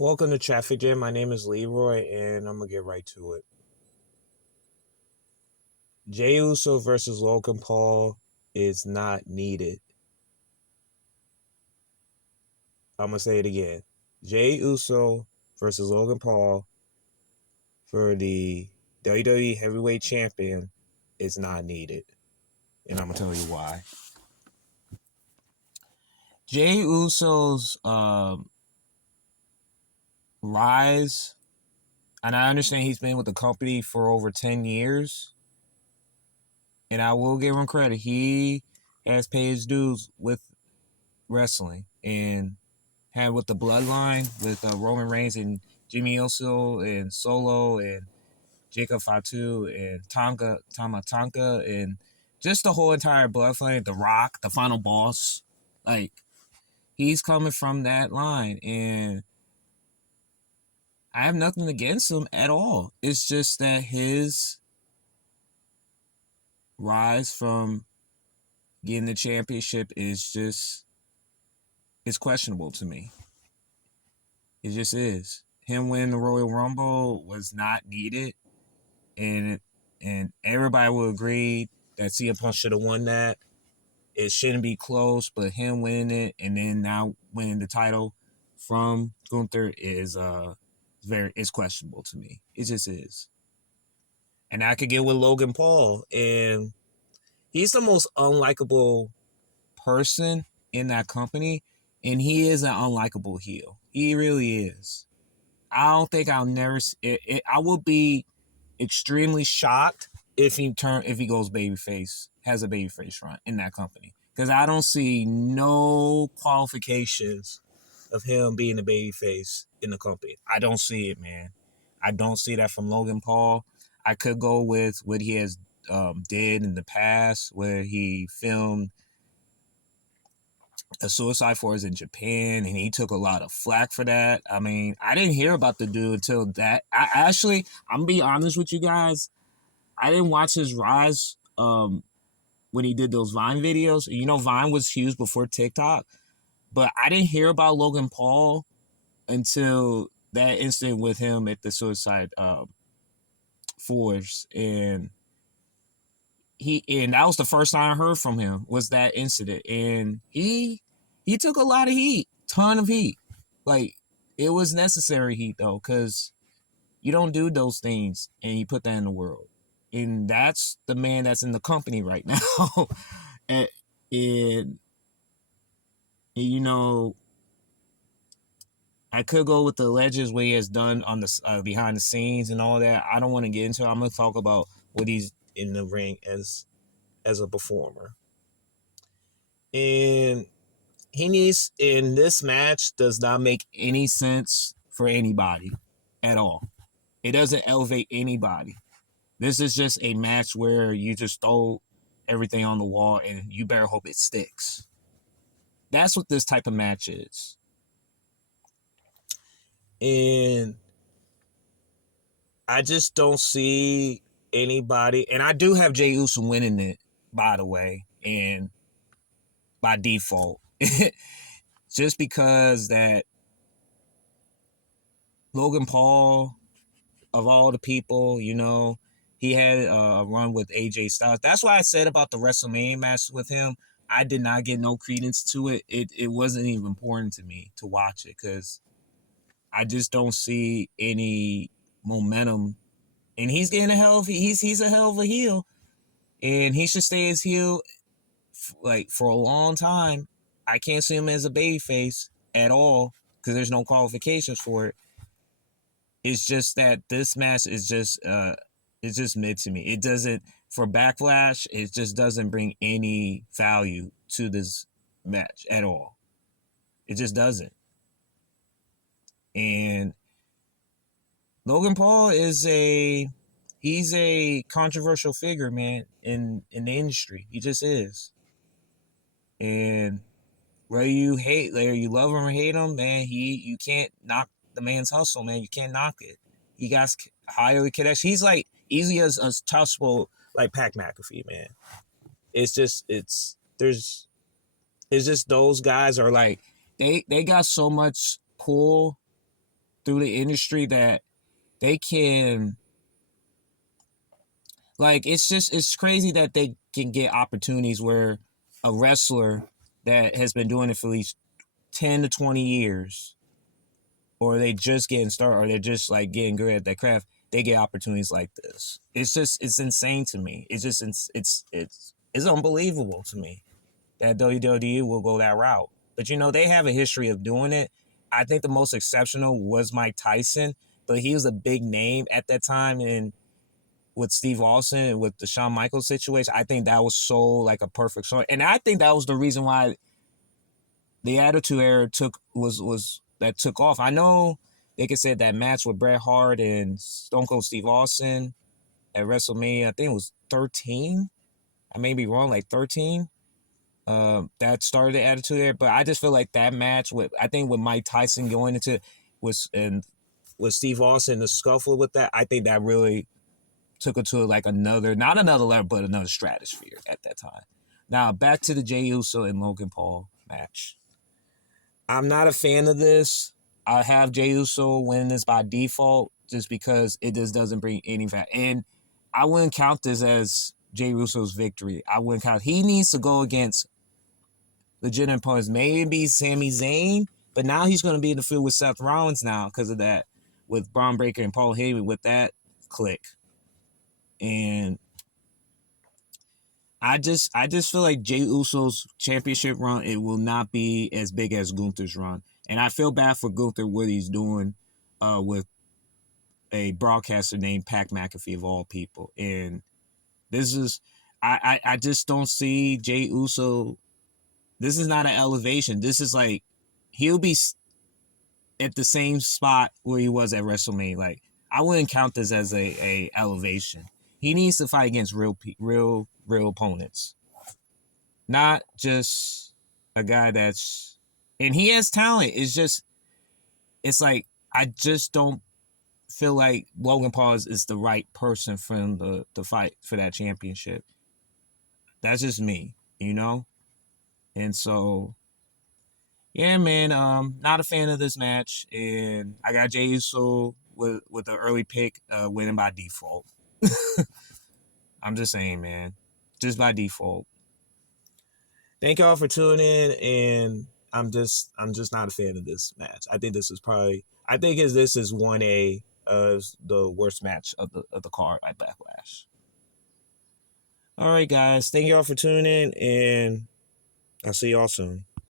Welcome to Traffic Jam. My name is Leroy, and I'm gonna get right to it. Jey Uso versus Logan Paul is not needed. I'm gonna say it again. Jey Uso versus Logan Paul for the WWE Heavyweight Champion is not needed, and I'm gonna tell you why. Jey Uso's rise, and I understand he's been with the company for over 10 years. And I will give him credit. He has paid his dues with wrestling and had with the bloodline with Roman Reigns and Jimmy Uso and Solo and Jacob Fatu and Tama Tonka and just the whole entire bloodline, The Rock, the final boss. Like, he's coming from that line, and I have nothing against him at all. It's just that his rise from getting the championship is questionable to me. It just is. Him winning the Royal Rumble was not needed, and everybody will agree that CM Punk should have won that. It shouldn't be close, but him winning it and then now winning the title from Gunther is questionable to me. It just is. And I could get with Logan Paul, and he's the most unlikable person in that company, and he is an unlikable heel. He really is. I don't think I'll never. I will be extremely shocked if he goes babyface, has a babyface run in that company, because I don't see no qualifications of him being a babyface in the company. I don't see it, man. I don't see that from Logan Paul. I could go with what he has did in the past, where he filmed a Suicide Force in Japan, and he took a lot of flack for that. I mean, I didn't hear about the dude until that. I'm gonna be honest with you guys. I didn't watch his rise when he did those Vine videos. You know, Vine was huge before TikTok, but I didn't hear about Logan Paul until that incident with him at the Suicide Force, and that was the first time I heard from him, was that incident, and he took a lot of heat, ton of heat. Like, it was necessary heat though, because you don't do those things and you put that in the world, and that's the man that's in the company right now. and you know, I could go with the legends, what he has done on the behind the scenes and all that. I don't want to get into it. I'm gonna talk about what he's in the ring as a performer. And he needs, in this match, does not make any sense for anybody at all. It doesn't elevate anybody. This is just a match where you just throw everything on the wall and you better hope it sticks. That's what this type of match is. And I just don't see anybody. And I do have Jey Uso winning it, by the way, and by default. Just because that Logan Paul, of all the people, you know, he had a run with AJ Styles. That's why I said about the WrestleMania match with him, I did not get no credence to it. It wasn't even important to me to watch it, because I just don't see any momentum. And he's getting he's a hell of a heel, and he should stay as heel like for a long time. I can't see him as a babyface at all, because there's no qualifications for it. It's just that this match is just it's just mid to me. It doesn't, for Backlash, it just doesn't bring any value to this match at all. It just doesn't. And Logan Paul he's a controversial figure, man, in the industry. He just is. And whether you love him or hate him, man, you can't knock the man's hustle, man. You can't knock it. He got highly connected. He's like easy as touchable, like Pat McAfee, man. It's just those guys are like, they got so much pull through the industry that they can, like, it's crazy that they can get opportunities where a wrestler that has been doing it for at least 10 to 20 years, or they just getting started, or they're just like getting good at that craft, they get opportunities like this. It's insane to me. It's unbelievable to me that WWE will go that route. But they have a history of doing it. I think the most exceptional was Mike Tyson, but he was a big name at that time, and with Steve Austin and with the Shawn Michaels situation, I think that was so like a perfect song. And I think that was the reason why the Attitude Era took off. I know they could say that match with Bret Hart and Stone Cold Steve Austin at WrestleMania, I think it was 13. I may be wrong, like 13. That started the Attitude Era, but I just feel like that match with Mike Tyson going into and with Steve Austin, the scuffle with that, I think that really took it to like not another level, but another stratosphere at that time. Now back to the Jey Uso and Logan Paul match. I'm not a fan of this. I have Jey Uso winning this by default just because it just doesn't bring any value. And I wouldn't count this as Jey Uso's victory. I wouldn't count. He needs to go against legitimate opponents. Maybe Sami Zayn, but now he's going to be in the field with Seth Rollins now because of that, with Braun Breaker and Paul Heyman with that click. And I just feel like Jey Uso's championship run, it will not be as big as Gunther's run. And I feel bad for Gunther what he's doing with a broadcaster named Pat McAfee of all people. And this is I just don't see Jey Uso. This is not an elevation. This is like he'll be at the same spot where he was at WrestleMania. Like I wouldn't count this as a elevation. He needs to fight against real opponents, not just a guy that's. And he has talent. It's like I just don't feel like Logan Paul is the right person for him to fight for that championship. That's just me, And so, yeah, man, not a fan of this match, and I got Jey Uso with the early pick, winning by default. I'm just saying, man, just by default. Thank y'all for tuning in, and I'm just not a fan of this match. I think this is this is 1A of the worst match of the card at Backlash. All right, guys, thank y'all for tuning in, and I'll see y'all soon.